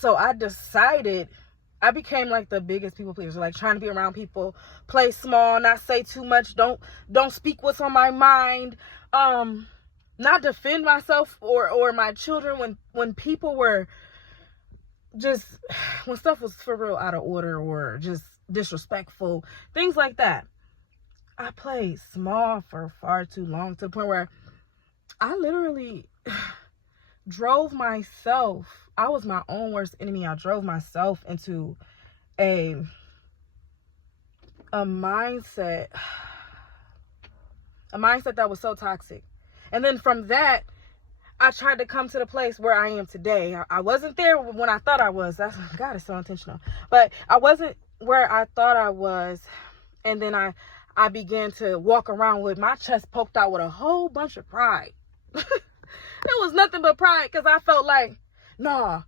So I decided, I became like the biggest people pleaser, like trying to be around people, play small, not say too much, don't speak what's on my mind, not defend myself or my children when people were just, when stuff was for real out of order or just disrespectful, things like that. I played small for far too long, to the point where I literally drove myself, I was my own worst enemy. I drove myself into a mindset that was so toxic. And then from that, I tried to come to the place where I am today. I wasn't there when I thought I was. That's, God, it's so intentional. But I wasn't where I thought I was. And then I began to walk around with my chest poked out with a whole bunch of pride. It was nothing but pride, because I felt like, nah,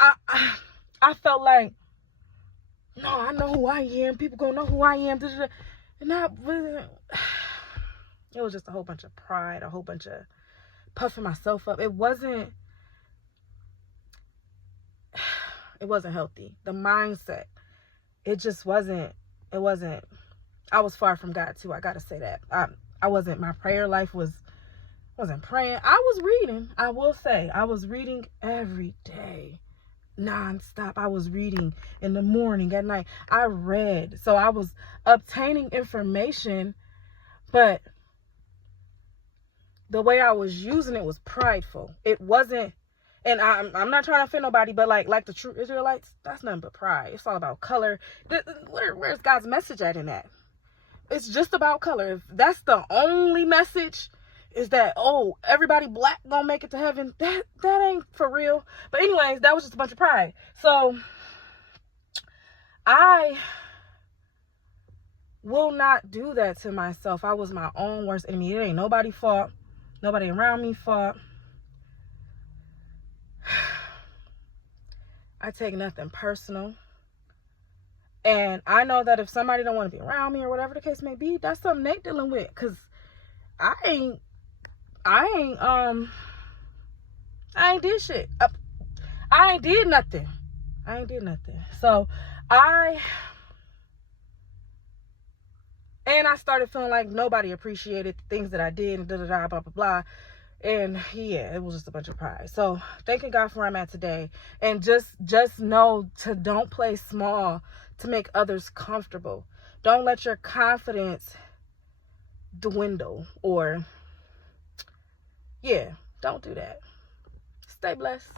I felt like, no, I know who I am. People gonna know who I am. And it was just a whole bunch of pride, a whole bunch of puffing myself up. It wasn't healthy. The mindset, it just wasn't. It wasn't. I was far from God too. I gotta say that. I wasn't. My prayer life wasn't praying. I was reading. I will say, I was reading every day, nonstop. I was reading in the morning, at night. I read. So I was obtaining information, but the way I was using it was prideful. It wasn't, and I'm not trying to offend nobody, but like the true Israelites, that's nothing but pride. It's all about color. Where's God's message at in that? It's just about color. If that's the only message, is that, oh, everybody black gonna make it to heaven, that ain't for real. But anyways, that was just a bunch of pride. So I will not do that to myself. I was my own worst enemy. It ain't nobody's fault. Nobody around me fault. I take nothing personal. And I know that if somebody don't want to be around me or whatever the case may be, that's something they dealing with. Cause I ain't did shit. I ain't did nothing. So I started feeling like nobody appreciated the things that I did, and blah blah blah. And yeah, it was just a bunch of pride. So thanking God for where I'm at today. And just know to don't play small to make others comfortable. Don't let your confidence dwindle, or yeah, don't do that. Stay blessed.